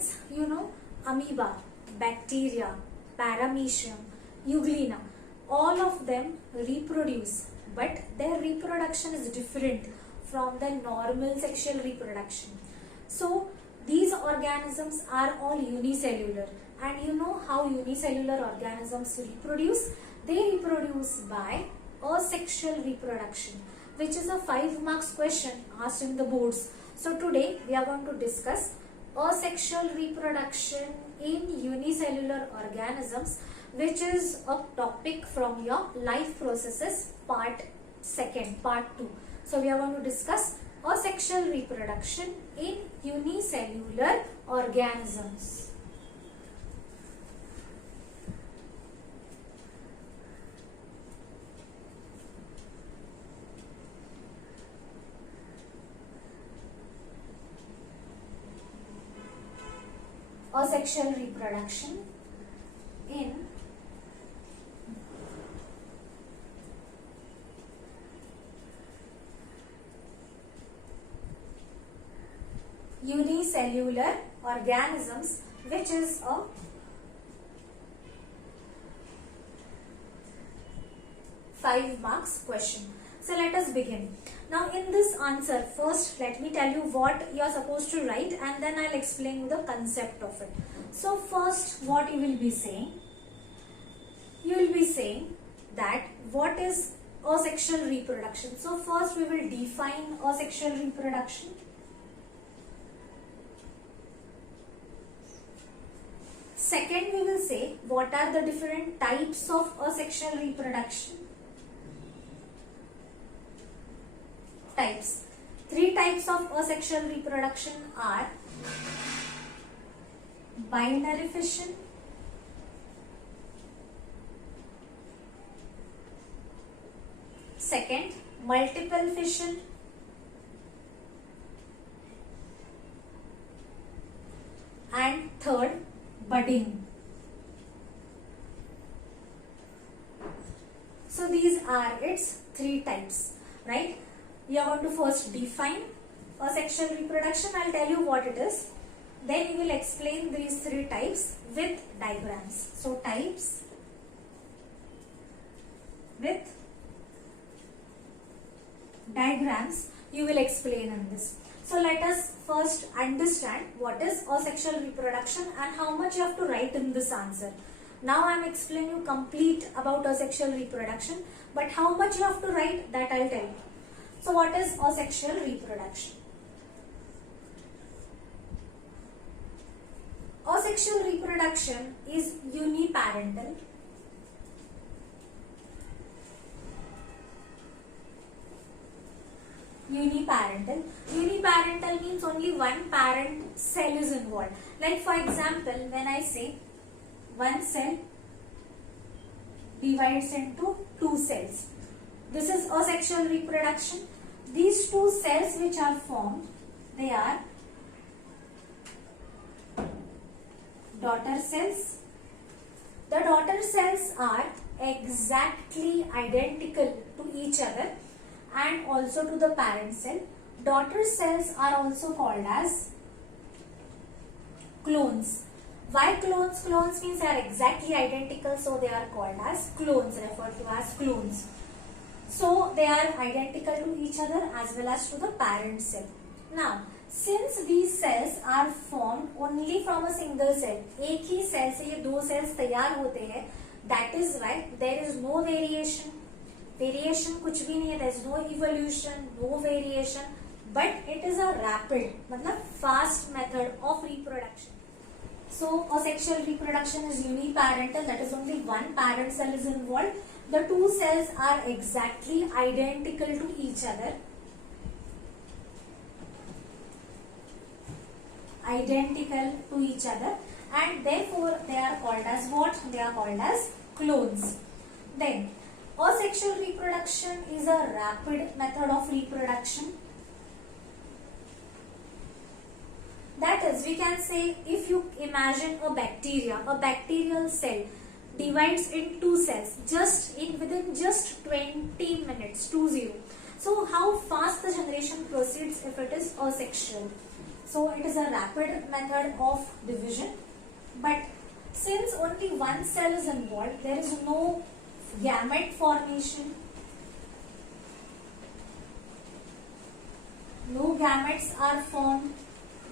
means, amoeba, bacteria, paramecium, euglena, all of them reproduce, but their reproduction is different from the normal sexual reproduction. So these organisms are all unicellular, and you know how unicellular organisms reproduce? They reproduce by asexual reproduction, which is a 5 marks question asked in the boards. So today we are going to discuss asexual reproduction in unicellular organisms, which is a topic from your life processes part 2. So we are going to discuss asexual reproduction in unicellular organisms. Asexual reproduction in unicellular organisms, which is a five marks question. So let us begin. Now in this answer, first let me tell you what you are supposed to write, and then I'll explain you the concept of it. So first, what you will be saying? You will be saying that what is asexual reproduction. So first we will define asexual reproduction. Second, we will say what are the different types of asexual reproduction. Types. 3 types of asexual reproduction are binary fission, second, multiple fission, and third, budding. So these are its 3 types, right? We are going to first define asexual reproduction. I'll tell you what it is. Then we will explain these 3 types with diagrams. So types with diagrams you will explain in this. So let us first understand what is asexual reproduction and how much you have to write in this answer. Now I am explaining you complete about asexual reproduction, but how much you have to write, that I'll tell you. So what is asexual reproduction? Asexual reproduction is uniparental. Uniparental. Uniparental means only one parent cell is involved. Like for example, when I say one cell divides into 2 cells. This is asexual reproduction. These 2 cells which are formed, they are daughter cells. The daughter cells are exactly identical to each other and also to the parent cell. Daughter cells are also called as clones. Why clones? Clones means they are exactly identical, so they are called as clones, referred to as clones. So they are identical to each other as well as to the parent cell. Now, since these cells are formed only from a single cell, एक ही cell से ये 2 cells तैयार होते हैं, that is why there is no variation. Variation कुछ भी नहीं है, there is no evolution, no variation, but it is a rapid, मतलब fast method of reproduction. So asexual reproduction is uniparental, that is only one parent cell is involved. The 2 cells are exactly identical to each other. Identical to each other, and therefore they are called as what? They are called as clones. Then asexual reproduction is a rapid method of reproduction. That is, we can say, if you imagine a bacterial cell divides in 2 cells within just 20 minutes, 20. So how fast the generation proceeds if it is asexual? So it is a rapid method of division. But since only one cell is involved, there is no gamete formation. No gametes are formed.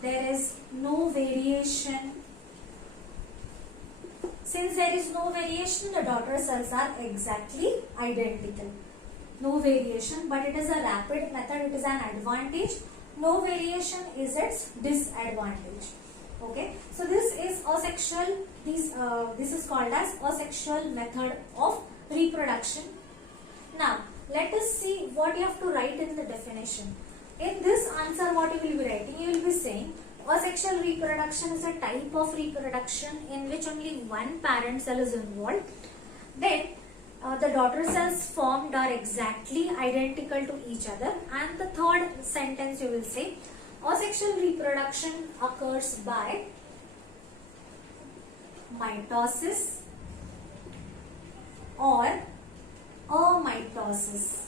There is no variation. Since there is no variation, the daughter cells are exactly identical. No variation, but it is a rapid method. It is an advantage. No variation is its disadvantage. Okay, so this is asexual. This is called as asexual method of reproduction. Now, let us see what you have to write in the definition. In this answer, what you will be writing? You will be saying asexual reproduction is a type of reproduction in which only one parent cell is involved. Then the daughter cells formed are exactly identical to each other. And the third sentence you will say, asexual reproduction occurs by mitosis or amitosis.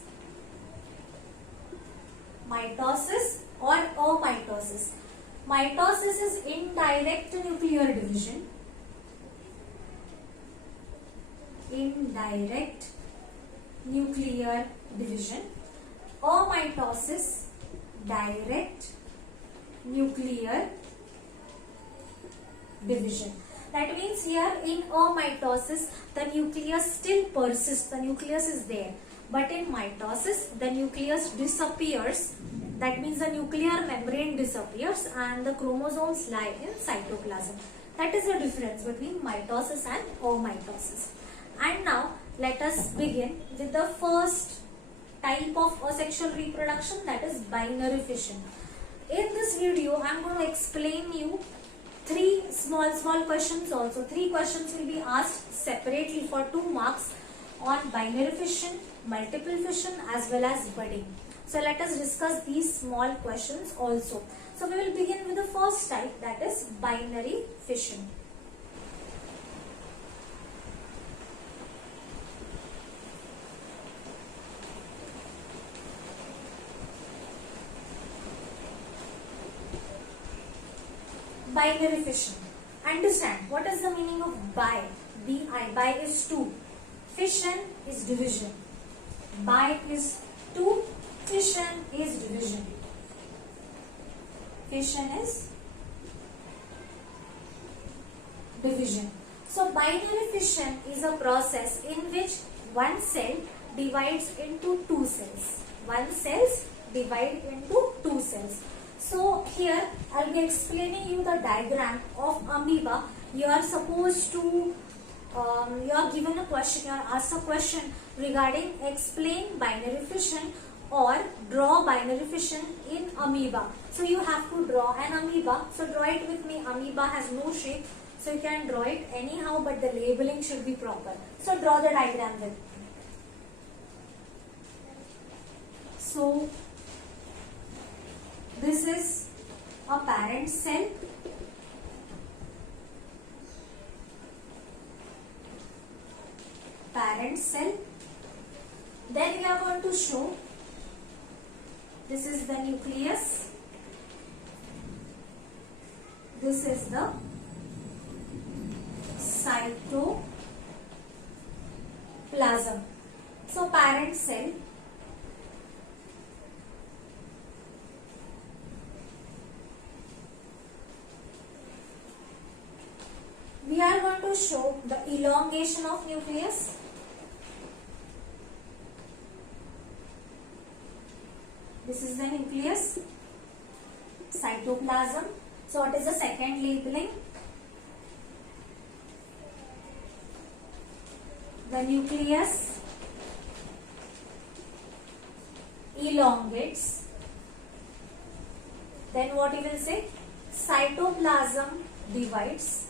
Mitosis or amitosis. Mitosis is indirect nuclear division. Indirect nuclear division. Amitosis, direct nuclear division. That means here in amitosis, the nucleus still persists. The nucleus is there. But in mitosis, the nucleus disappears. That means the nuclear membrane disappears and the chromosomes lie in cytoplasm. That is the difference between mitosis and amitosis. And now let us begin with the first type of asexual reproduction, that is binary fission. In this video, I am going to explain you three small questions also. 3 questions will be asked separately for 2 marks on binary fission, multiple fission as well as budding. So let us discuss these small questions also. So we will begin with the first type, that is binary fission. Binary fission. Understand what is the meaning of bi? Bi. Bi is 2. Fission is division. Bi is 2. Fission is division. Fission is division. So binary fission is a process in which one cell divides into 2 cells. One cells divide into 2 cells. So here I will be explaining you the diagram of amoeba. You are supposed to, you are given a question, you are asked a question regarding explain binary fission or draw binary fission in amoeba. So you have to draw an amoeba. So draw it with me. Amoeba has no shape. So you can draw it anyhow, but the labeling should be proper. So draw the diagram with me. So this is a parent cell. Parent cell. Then we are going to show this is the nucleus. This is the cytoplasm. So parent cell. We are going to show the elongation of nucleus. This is the nucleus, cytoplasm. So what is the second labeling? The nucleus elongates. Then what you will say? Cytoplasm divides.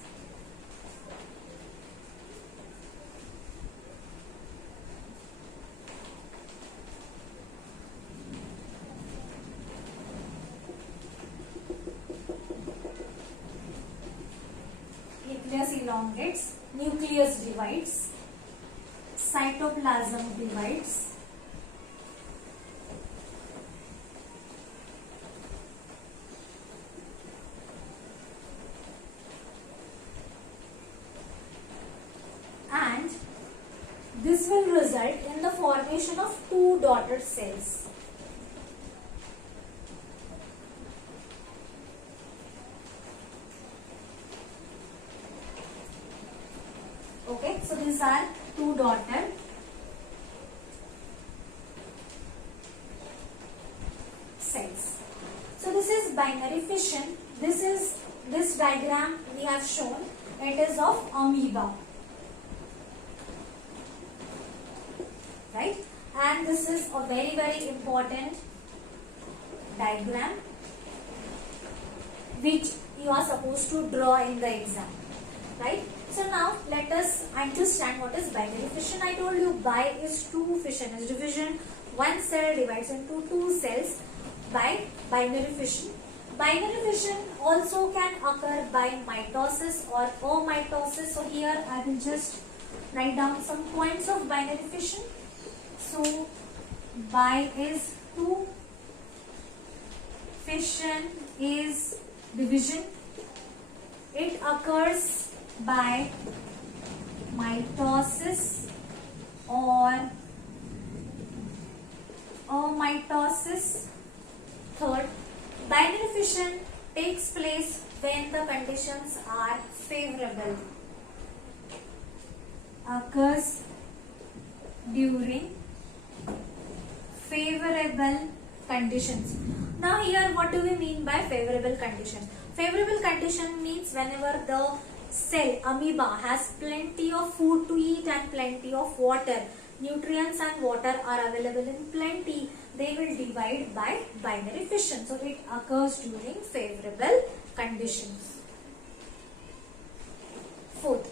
Nucleus elongates, nucleus divides, cytoplasm divides. This will result in the formation of two daughter cells. Okay, so these are two daughter cells. So this is binary fission. This diagram we have shown. It is of amoeba, right? And this is a very important diagram which you are supposed to draw in the exam, right? So now let us understand what is binary fission. I told you bi is two, fission is division. One cell divides into two cells by binary fission. Binary fission also can occur by mitosis or amitosis. So here I will just write down some points of binary fission. So bi is two, fission is division. It occurs by mitosis or amitosis. Third, binary fission takes place when the conditions are favorable. Occurs during favorable conditions. Now here what do we mean by favorable condition? Favorable condition means whenever the cell amoeba has plenty of food to eat and plenty of water, nutrients and water are available in plenty, they will divide by binary fission. So it occurs during favorable conditions. Fourth,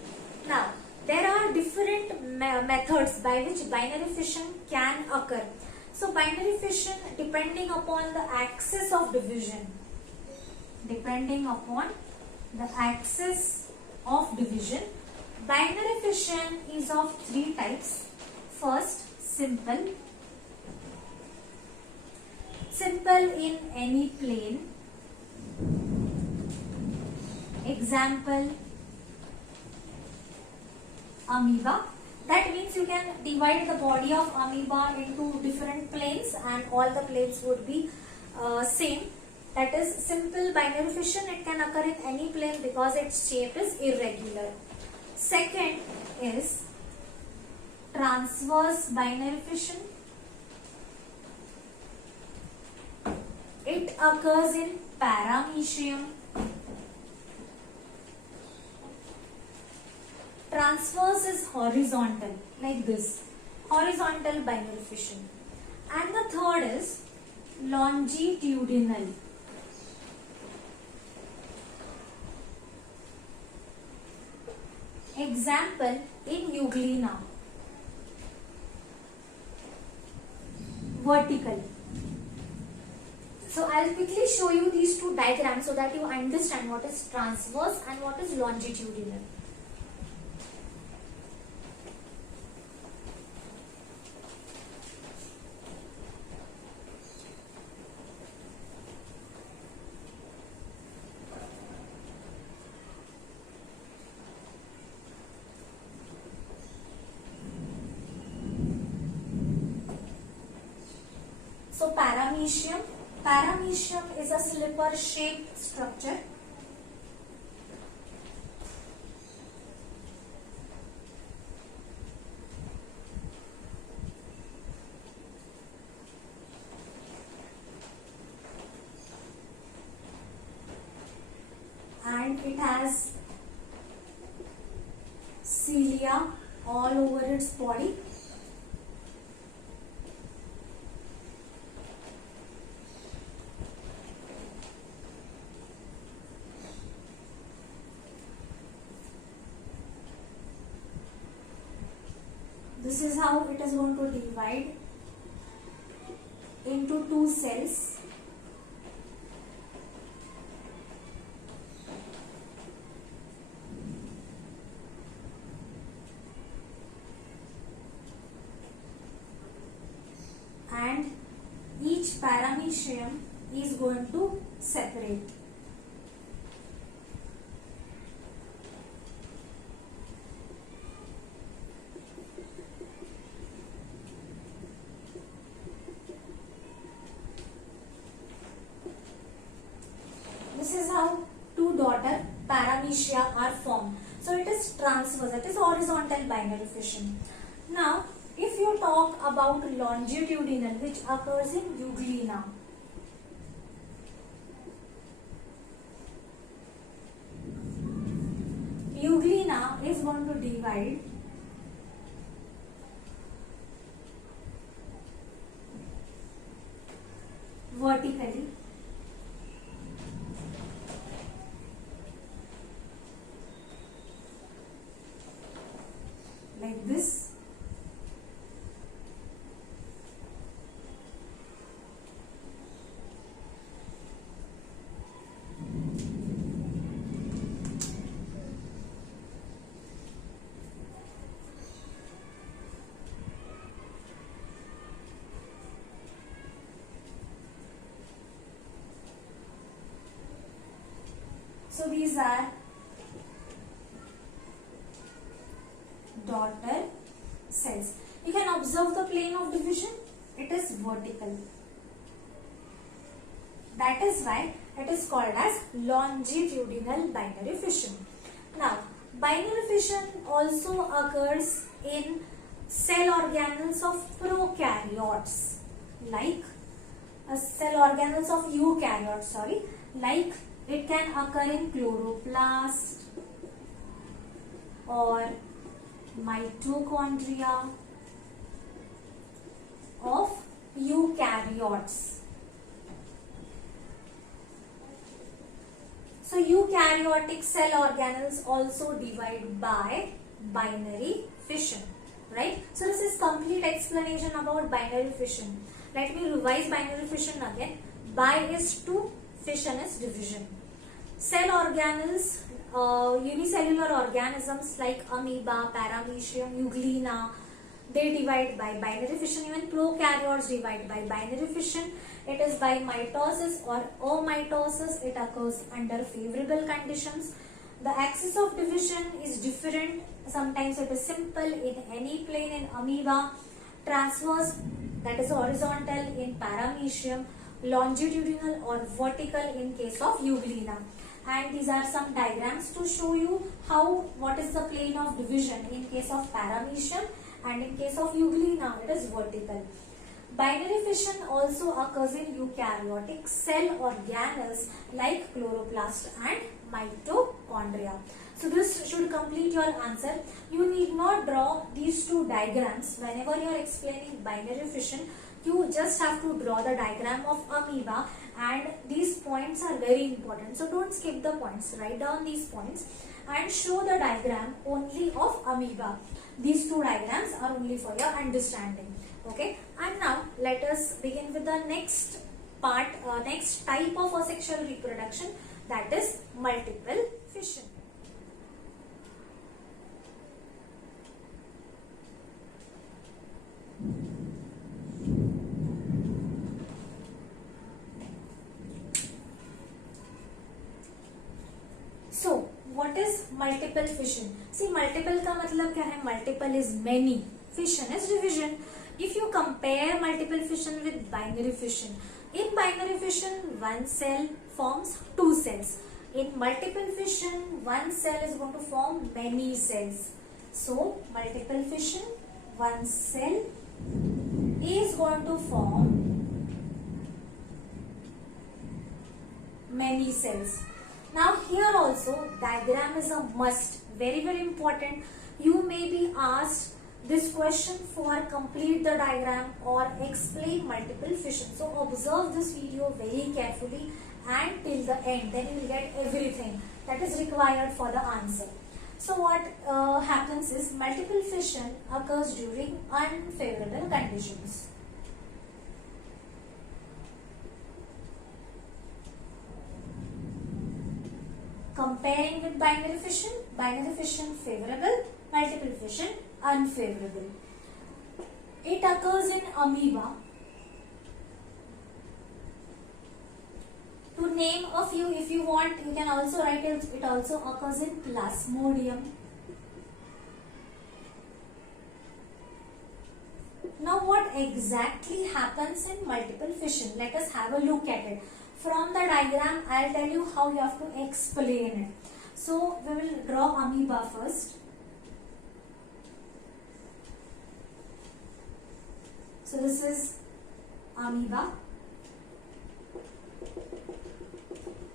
now there are different methods by which binary fission can occur. So binary fission, depending upon the axis of division, binary fission is of three types. First, simple in any plane. Example, amoeba. That means you can divide the body of amoeba into different planes and all the planes would be same. That is simple binary fission. It can occur in any plane because its shape is irregular. Second is transverse binary fission. It occurs in paramecium. Transverse is horizontal, like this, horizontal binary fission. And the third is longitudinal. Example, in Euglena, vertical. So I'll quickly show you these two diagrams so that you understand what is transverse and what is longitudinal. So paramecium is a slipper shaped structure. And it has cilia all over its body. This is how it is going to divide into two cells. And each paramecium is going to separate. Paramecia are formed. So it is transverse, that is horizontal binary fission. Now, if you talk about longitudinal, which occurs in Euglena. Euglena is going to divide vertically like this. So these are daughter cells. You can observe the plane of division. It is vertical. That is why it is called as longitudinal binary fission. Now, binary fission also occurs in cell organelles of prokaryotes, like cell organelles of eukaryotes, like it can occur in chloroplast or mitochondria of eukaryotes. So eukaryotic cell organelles also divide by binary fission, right? So this is complete explanation about binary fission. Let me revise binary fission again. Bi is to, fission is division. Cell organelles, unicellular organisms like amoeba, paramecium, euglena, they divide by binary fission. Even prokaryotes divide by binary fission. It is by mitosis or amitosis. It occurs under favorable conditions. The axis of division is different. Sometimes it is simple in any plane in amoeba, transverse, that is horizontal in paramecium, longitudinal or vertical in case of euglena. And these are some diagrams to show you what is the plane of division in case of paramecium, and in case of euglena it is vertical. Binary fission also occurs in eukaryotic cell organelles like chloroplast and mitochondria. So this should complete your answer. You need not draw these two diagrams whenever you are explaining binary fission. You just have to draw the diagram of amoeba, and these points are very important. So don't skip the points. Write down these points and show the diagram only of amoeba. These two diagrams are only for your understanding. Okay. And now let us begin with the next part, next type of asexual reproduction, that is multiple fission. So, what is multiple fission? See, multiple का मतलब क्या है? Multiple is many. Fission is division. If you compare multiple fission with binary fission, in binary fission, one cell forms two cells. In multiple fission, one cell is going to form many cells. So, multiple fission, one cell is going to form many cells. Now here also diagram is a must, very important. You may be asked this question for complete the diagram or explain multiple fission. So observe this video very carefully and till the end, then you will get everything that is required for the answer. So what happens is multiple fission occurs during unfavorable conditions. Comparing with binary fission favorable, multiple fission unfavorable. It occurs in amoeba. To name a few, if you want, you can also write it. It also occurs in Plasmodium. Now what exactly happens in multiple fission? Let us have a look at it. From the diagram, I'll tell you how you have to explain it. So we will draw amoeba first. So this is amoeba,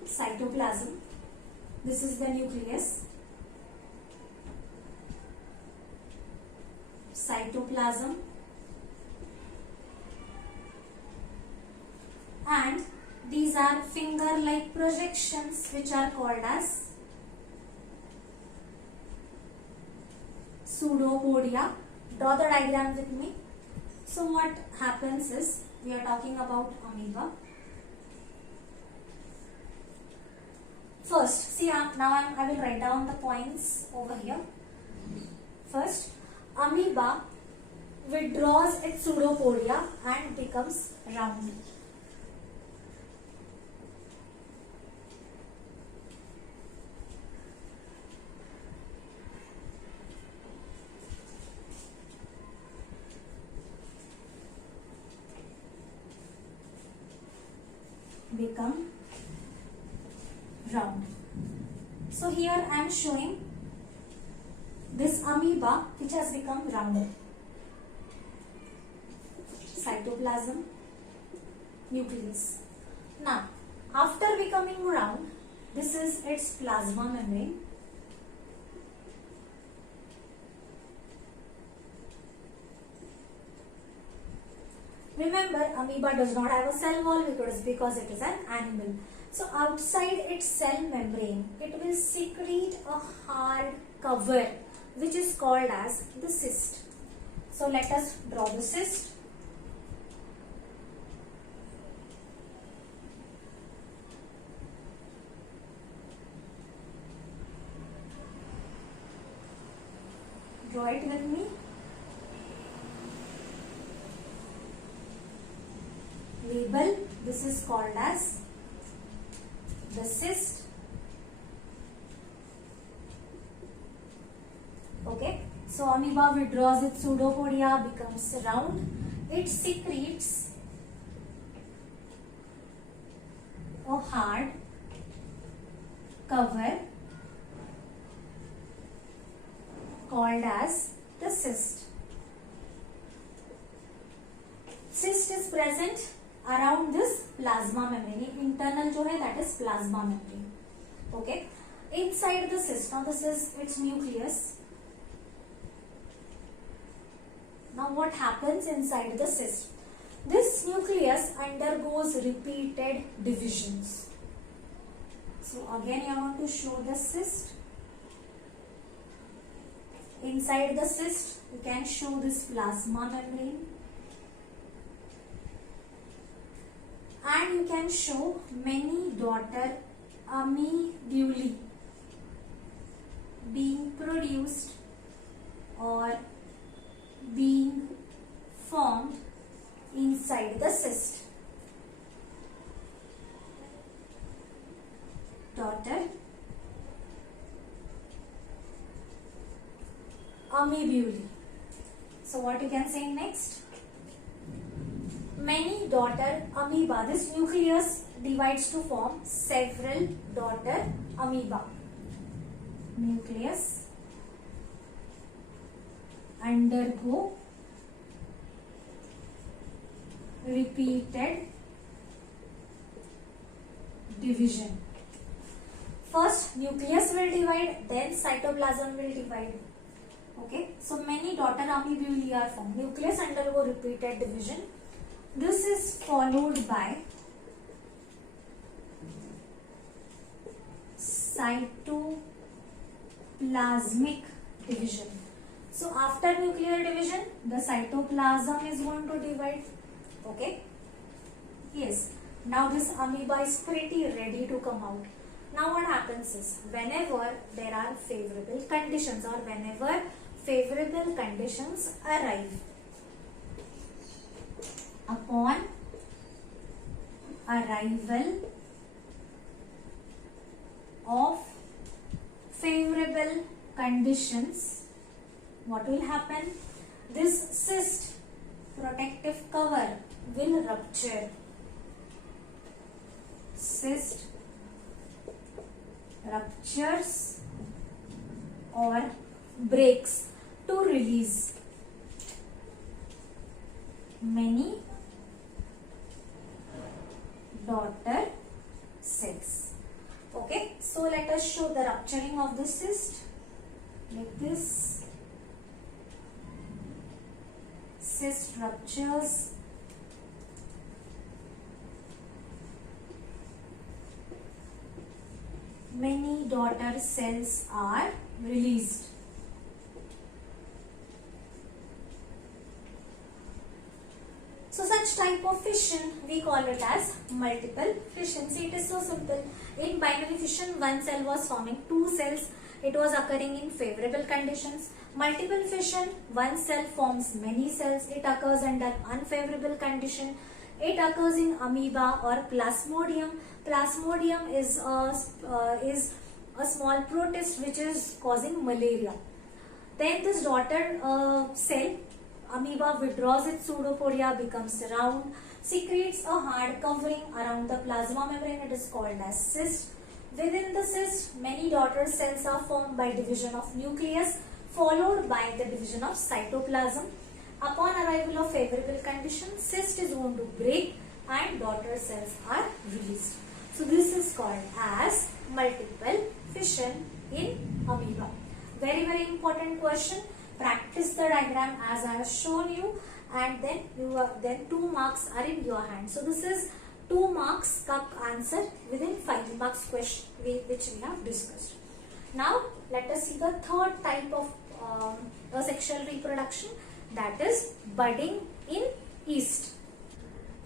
cytoplasm. This is the nucleus, cytoplasm, and these are finger-like projections which are called as pseudopodia. Draw the diagram with me. So what happens is, we are talking about amoeba. First, see, now I will write down the points over here. First, amoeba withdraws its pseudopodia and becomes round. Become round. So here I am showing this amoeba which has become round. Cytoplasm, nucleus. Now, after becoming round, this is its plasma membrane. Remember, amoeba does not have a cell wall because it is an animal. So outside its cell membrane, it will secrete a hard cover which is called as the cyst. So let us draw the cyst. Draw it with me. Label, this is called as the cyst. Okay, so amoeba withdraws its pseudopodia, becomes round. It secretes a hard cover called as the cyst. Cyst is present around this plasma membrane. Internal जो है that is plasma membrane. Okay. Inside the cyst, now this is its nucleus. Now what happens inside the cyst? This nucleus undergoes repeated divisions. So again I want to show the cyst. Inside the cyst you can show this plasma membrane. And you can show many daughter amoebulae being produced or being formed inside the cyst. Daughter amoebulae. So what you can say next? Many daughter amoeba. This nucleus divides to form several daughter amoeba. Nucleus undergo repeated division. First nucleus will divide, then cytoplasm will divide. Okay, so many daughter amoebulae are formed. Nucleus undergo repeated division. This is followed by cytoplasmic division. So after nuclear division, the cytoplasm is going to divide. Okay. Yes. Now this amoeba is pretty ready to come out. Now what happens is, whenever there are favorable conditions or whenever favorable conditions arrive, upon arrival of favorable conditions, what will happen? This cyst protective cover will rupture. Cyst ruptures or breaks to release many daughter cells. Okay, so let us show the rupturing of the cyst. Like this, cyst ruptures. Many daughter cells are released. So such type of fission we call it as multiple fission. See, it is so simple. In binary fission, one cell was forming two cells. It was occurring in favorable conditions. Multiple fission, one cell forms many cells. It occurs under unfavorable condition. It occurs in amoeba or plasmodium. Plasmodium is a small protist which is causing malaria. Then this daughter cell, amoeba, withdraws its pseudopodia, becomes round, secretes a hard covering around the plasma membrane. It is called as cyst. Within the cyst, many daughter cells are formed by division of nucleus, followed by the division of cytoplasm. Upon arrival of favorable conditions, cyst is going to break and daughter cells are released. So this is called as multiple fission in amoeba. Very, very important question. Practice the diagram as I have shown you, and then 2 marks are in your hand. So this is 2 marks ka answer within 5 marks question which we have discussed. Now let us see the third type of asexual reproduction, that is budding in yeast.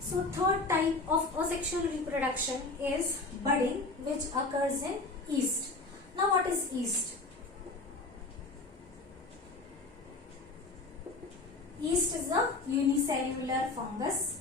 So third type of asexual reproduction is budding, which occurs in yeast. Now what is yeast? Yeast is a unicellular fungus.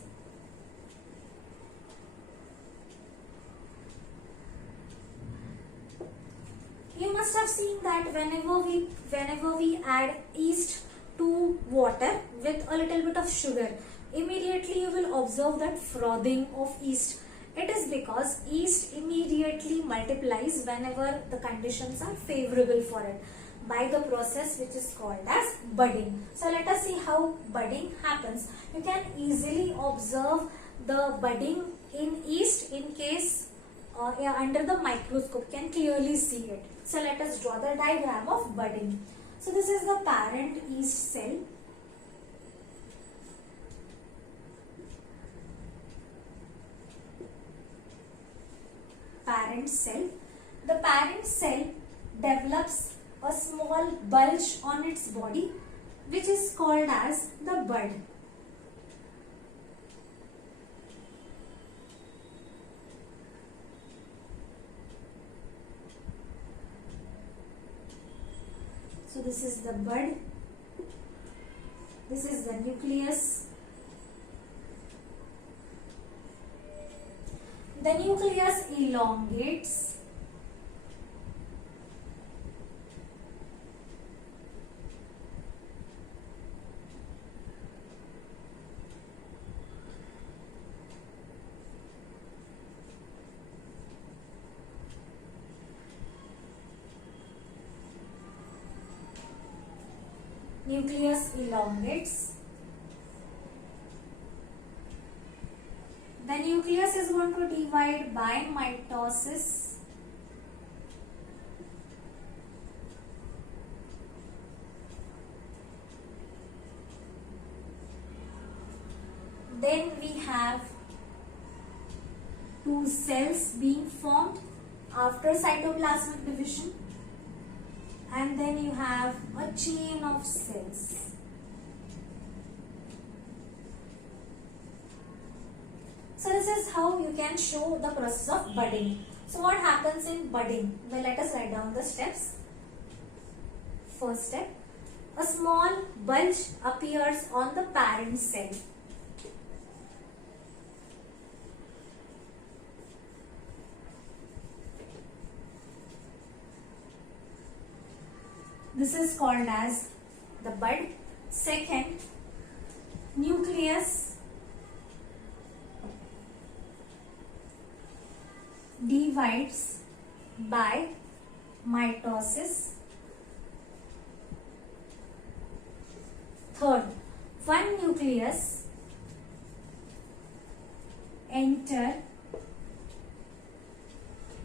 You must have seen that whenever we add yeast to water with a little bit of sugar, immediately you will observe that frothing of yeast. It is because yeast immediately multiplies whenever the conditions are favorable for it, by the process which is called as budding. So let us see how budding happens. You can easily observe the budding in yeast in case under the microscope, you can clearly see it. So let us draw the diagram of budding. So this is the parent yeast cell. Parent cell. The parent cell develops a small bulge on its body, which is called as the bud. So this is the bud. This is the nucleus. The nucleus elongates. Nucleus elongates. The nucleus is going to divide by mitosis. Then we have 2 cells being formed after cytoplasmic division. And then you have a chain of cells. So this is how you can show the process of budding. So what happens in budding? Well, let us write down the steps. First step, a small bulge appears on the parent cell. This is called as the bud. Second, nucleus divides by mitosis. Third, one nucleus enter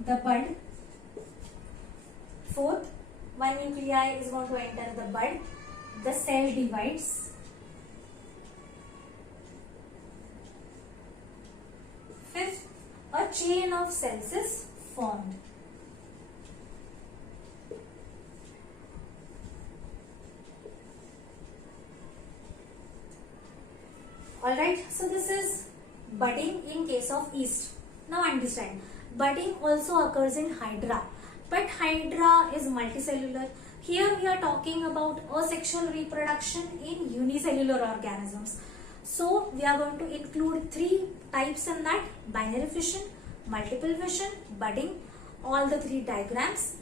the bud. Fourth, one nuclei is going to enter the bud. The cell divides. Fifth, a chain of cells is formed. Alright, so this is budding in case of yeast. Now understand, budding also occurs in Hydra, but Hydra is multicellular. Here we are talking about asexual reproduction in unicellular organisms. So we are going to include three types in that: binary fission, multiple fission, budding, all the three diagrams.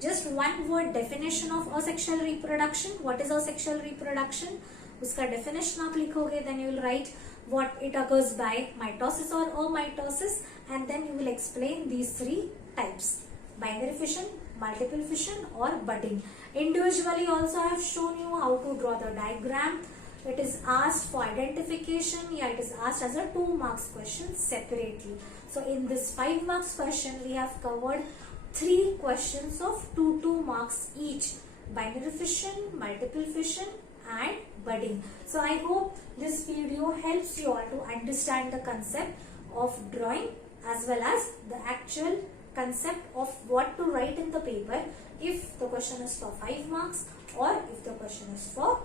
Just one word definition of asexual reproduction. What is asexual reproduction? उसका definition आप लिखोगे, then you will write what it occurs by mitosis or amitosis, and then you will explain these three types: binary fission, multiple fission, or budding. Individually also I have shown you how to draw the diagram. It is asked for identification. Yeah, it is asked as a 2 marks question separately. So in this 5 marks question, we have covered 3 questions of 2 marks each: binary fission, multiple fission, and budding. So I hope this video helps you all to understand the concept of drawing as well as the actual concept of what to write in the paper if the question is for 5 marks or if the question is for